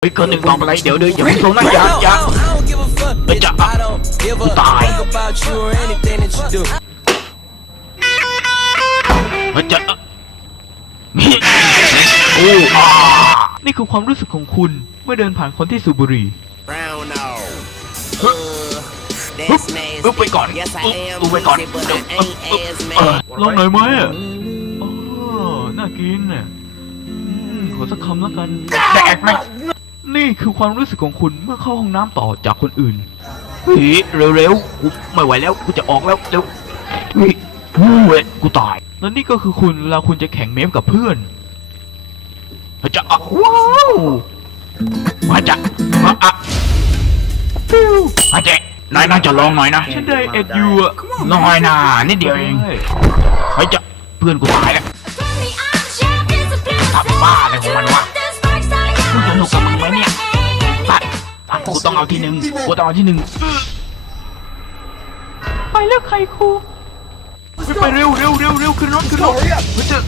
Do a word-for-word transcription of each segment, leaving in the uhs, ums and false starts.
ฮ้ยเกินหนึ่งตอบอะไรเดี๋ยวเดี๋ยวอย่าไปโซนนะอย่าอย่าเฮ้ยจะกูตายเฮ้ยจะโอ้อานี่คือความรู้สึกของคุณเมื่อเดินผ่านคนที่สูบบุหรี่ฮึบฮึบไปก่อนอึบไปก่อนลองหน่อยไหมอ่ะอ๋อน่ากินอ่ะขอสักคำแล้วกันแดกไหมนี่คือความรู้สึกของคุณเมื่อเข้าห้องน้ำต่อจากคนอื่นเฮ้ยเร็วๆกูไม่ไหวแล้วกูจะออกแล้วเร็วเฮ้ยฮู้เว้ยกูตายแล้วนี่ก็คือคุณเวลาคุณจะแข่งเมมกับเพื่อนจะอ่ะว้าวมาจะมาอ่ะมาเจ๊นายน่าจะลองหน่อยนะฉันได้เอ็ดยูอ่ะน้อยนะนิดเดียวเองเฮ้ยจะเพื่อนกูตายแล้วทำบ้าอะไรของมันวะกูสนุกกับมึงไหมเนี่ยตัดตัดกูต้องเอาที่หนึ่งกูต้องเอาที่หนึ่งไปแล้วใครครูไปเร็วเร็วเร็วเร็วขึ้นรถขึ้นรถเฮ้ยจะ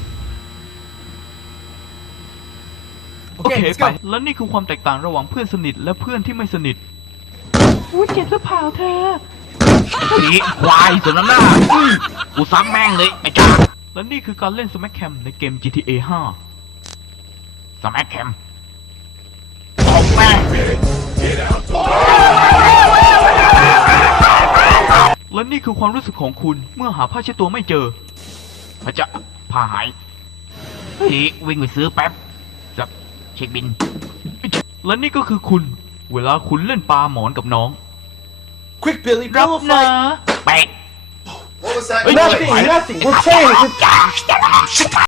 โอเคไปแล้วนี่คือความแตกต่างระหว่างเพื่อนสนิทและเพื่อนที่ไม่สนิทอู้เจ็บหรือเปล่าเธอผีควายสนน้ำหน้ากูซ้ำแม่งเลยไอ้จ้าและนี่คือการเล่น Smack Cam ในเกม จี ที เอ ห้า Smack Cam ออกแม่งและนี่คือความรู้สึกของคุณเมื่อหาผ้าเช็ดตัวไม่เจอพระเจ้าผ้าหายเฮ้ยวิ่งไปซื้อแป๊บจับเช็คบินและนี่ก็คือคุณเวลาคุณเล่นปลาหมอนกับน้อง Quick, Billy, รับ pillow นะ fight. แปะ Nothing, nothing. We're playing.